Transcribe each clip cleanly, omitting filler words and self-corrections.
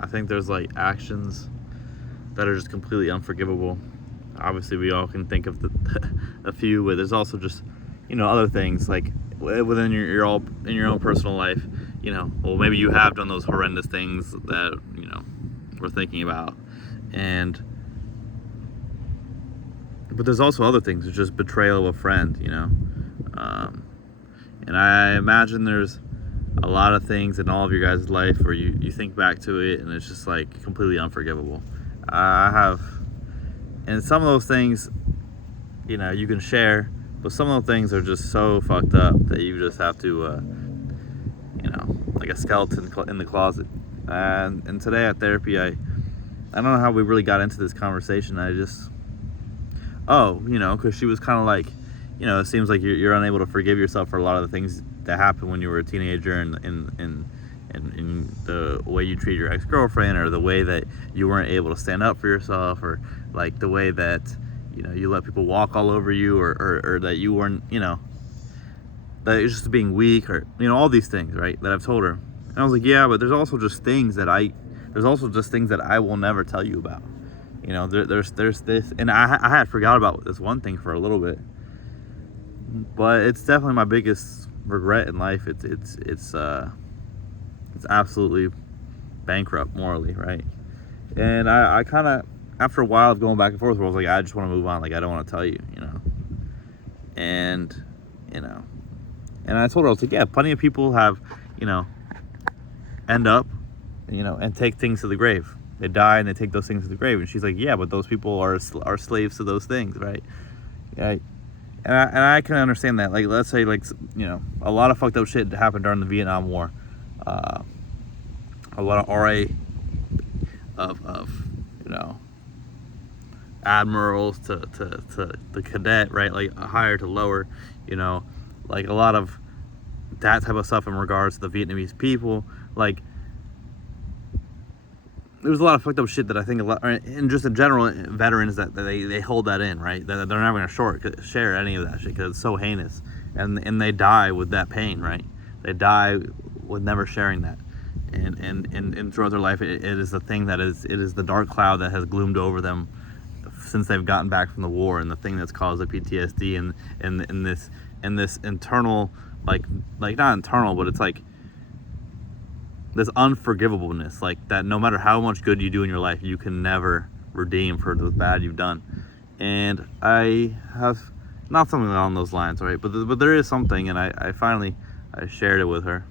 I think there's like actions that are just completely unforgivable. Obviously, we all can think of a few, but there's also just, other things like within your all in your own personal life. Well, maybe you have done those horrendous things that we're thinking about, but there's also other things. It's just betrayal of a friend, and I imagine there's a lot of things in all of your guys' life where you think back to it and it's just like completely unforgivable. I have, and some of those things, you can share, but some of those things are just so fucked up that you just have to, like a skeleton in the closet. And today at therapy, I don't know how we really got into this conversation. Because she was kind of like, it seems like you're unable to forgive yourself for a lot of the things that happened when you were a teenager, and the way you treat your ex-girlfriend, or the way that you weren't able to stand up for yourself, or like the way that you let people walk all over you, or that you weren't, that you're just being weak, or all these things, right, that I've told her. And I was like, yeah, but there's also just things that I will never tell you about. There's this, and I had forgot about this one thing for a little bit, but it's definitely my biggest regret in life. It's absolutely bankrupt morally, right? And I kind of, after a while of going back and forth, I was like, I just want to move on. Like, I don't want to tell you, and I told her, I was like, yeah, plenty of people have, end up, and take things to the grave. They die and they take those things to the grave. And she's like, yeah, but those people are slaves to those things, right? Yeah. And I can understand that. Like, let's say, like, a lot of fucked up shit happened during the Vietnam War. A lot of RA of admirals to the cadet, right? Like higher to lower, like a lot of that type of stuff in regards to the Vietnamese people. Like, there's a lot of fucked up shit that I think a lot, and just in general, veterans that they hold that in, right? That they're never gonna share any of that shit because it's so heinous, and they die with that pain, right? They die with never sharing that, and throughout their life, it is the thing it is the dark cloud that has gloomed over them since they've gotten back from the war, and the thing that's caused the PTSD and this internal, like not internal, but it's like this unforgivableness, like that no matter how much good you do in your life, you can never redeem for the bad you've done. And I have not something along those lines, right? But there is something, and I finally shared it with her,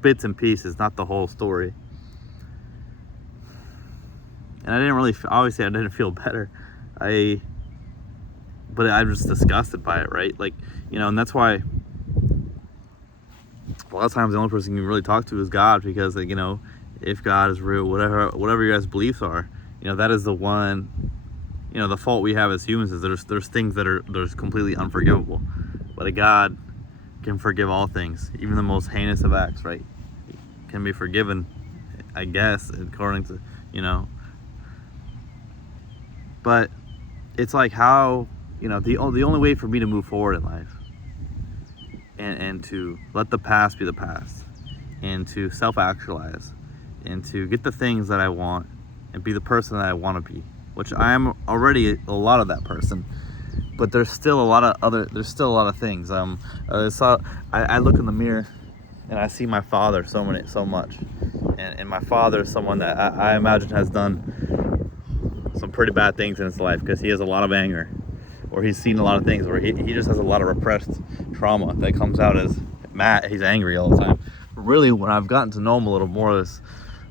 bits and pieces, not the whole story. And I didn't really, obviously I didn't feel better. But I'm just disgusted by it, right? Like, and that's why a lot of times the only person you can really talk to is God, because, like, if God is real, whatever your guys' beliefs are, that is the one, the fault we have as humans is there's things that are completely unforgivable, but a God can forgive all things, even the most heinous of acts, right? Can be forgiven, I guess, according to, but it's like how, the only way for me to move forward in life, and to let the past be the past, and to self-actualize, and to get the things that I want, and be the person that I want to be, which I am already a lot of that person, but there's still a lot of things. I look in the mirror and I see my father so much, and my father is someone that I imagine has done some pretty bad things in his life, because he has a lot of anger, or he's seen a lot of things where he just has a lot of repressed trauma that comes out as mad. He's angry all the time. But really, when I've gotten to know him a little more this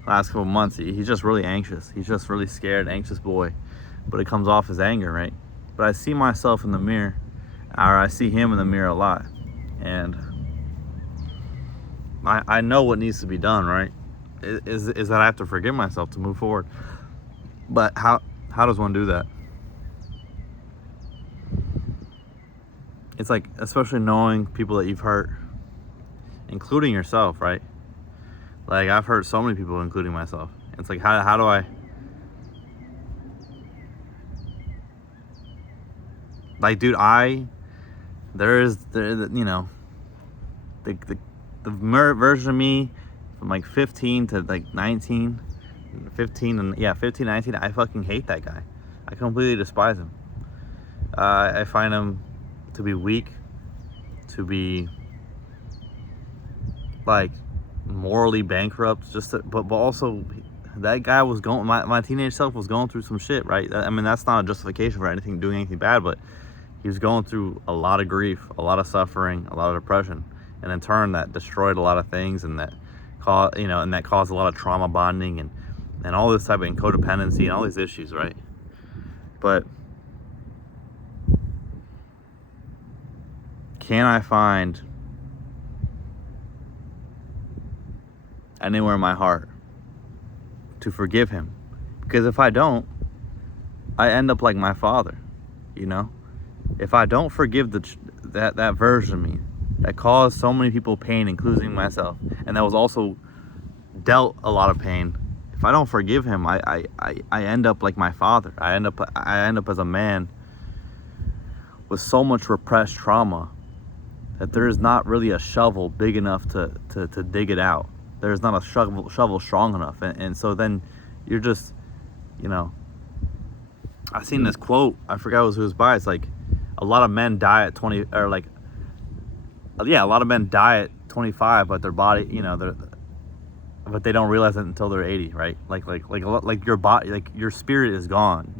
last couple of months, he's just really anxious. He's just really scared, anxious boy. But it comes off as anger, right? But I see myself in the mirror, or I see him in the mirror a lot, and I know what needs to be done, right? Is that I have to forgive myself to move forward. But how does one do that? It's like, especially knowing people that you've hurt, including yourself, right? Like, I've hurt so many people, including myself. It's like, how do I, like, dude, the version of me from like 15 to like 19 15, 19. I fucking hate that guy. I completely despise him. I find him to be weak, to be like morally bankrupt. But also, that guy was going. My teenage self was going through some shit, right? I mean, that's not a justification for doing anything bad, but he was going through a lot of grief, a lot of suffering, a lot of depression, and in turn, that destroyed a lot of things, and that caused a lot of trauma bonding and all this type of codependency and all these issues, right? But can I find anywhere in my heart to forgive him? Because if I don't, I end up like my father, you know? If I don't forgive that version of me that caused so many people pain, including myself, and that was also dealt a lot of pain, if I don't forgive him, I end up like my father. I end up as a man with so much repressed trauma that there is not really a shovel big enough to dig it out. There's not a shovel strong enough, and so then you're just, you know. I seen this quote. I forgot who it was by. It's like, a lot of men die at 20, or like, yeah, a lot of men die at 25, but their body, you know, but they don't realize it until they're 80, right? Like your body, like your spirit is gone.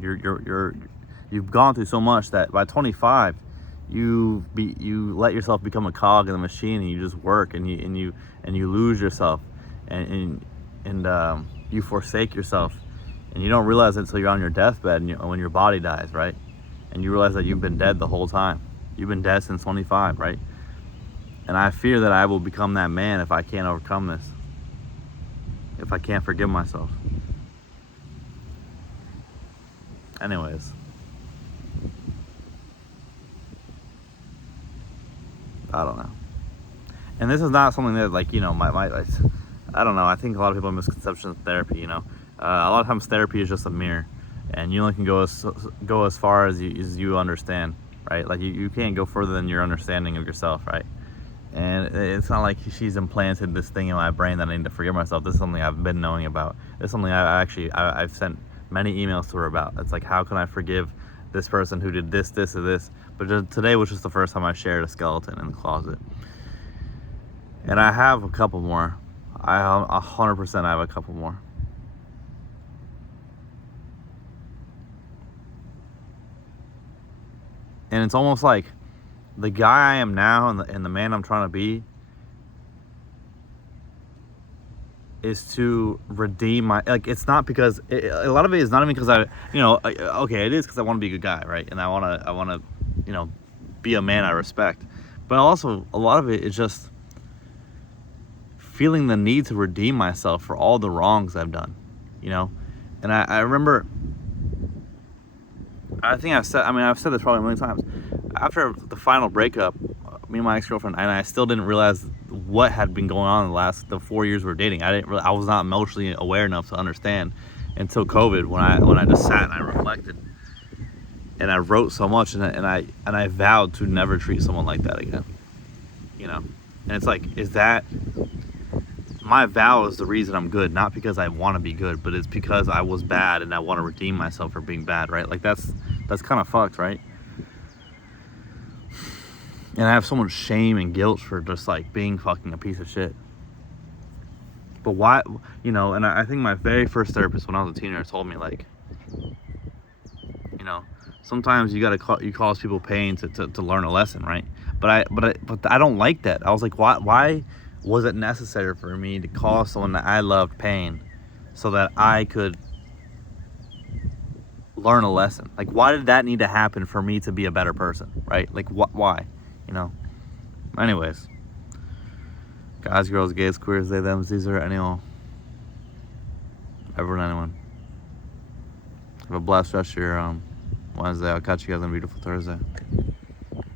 You've gone through so much that by 25, you let yourself become a cog in the machine, and you just work, and you lose yourself, and you forsake yourself, and you don't realize it until you're on your deathbed, and when your body dies, right? And you realize that you've been dead the whole time. You've been dead since 25, right? And I fear that I will become that man if I can't overcome this. If I can't forgive myself. Anyways. I don't know. And this is not something that, like, you know, like, I don't know. I think a lot of people have misconceptions of therapy, you know. A lot of times therapy is just a mirror. And you only can go as far as you understand, right? Like, you can't go further than your understanding of yourself, right? And it's not like she's implanted this thing in my brain that I need to forgive myself. This is something I've been knowing about. This is something I've sent many emails to her about. It's like, how can I forgive this person who did this, or this? But today was just the first time I shared a skeleton in the closet. And I have a couple more. 100% I have a couple more. And it's almost like the guy I am now and the man I'm trying to be is to redeem my, like, it's not because, a lot of it is not even because okay, it is because I want to be a good guy, right? And I want to, you know, be a man I respect. But also, a lot of it is just feeling the need to redeem myself for all the wrongs I've done, you know? And I remember, I've said this probably a million times. After the final breakup, me and my ex-girlfriend, and I still didn't realize what had been going on in the 4 years we were dating. I was not emotionally aware enough to understand until COVID, when I just sat and I reflected, and I wrote so much, and I vowed to never treat someone like that again, you know. And it's like, is that my vow is the reason I'm good, not because I want to be good, but it's because I was bad and I want to redeem myself for being bad, right? Like, that's kind of fucked, right? And I have so much shame and guilt for just, like, being fucking a piece of shit. But why, you know, and I think my very first therapist when I was a teenager told me, like, you know, sometimes you cause people pain to learn a lesson, right? But I don't like that. I was like, why was it necessary for me to cause someone that I loved pain so that I could learn a lesson? Like, why did that need to happen for me to be a better person, right? Like, why? You know. Anyways, guys, girls, gays, queers, they, them, these are anyone, everyone, anyone. Have a blessed rest of your Wednesday. I'll catch you guys on a beautiful Thursday.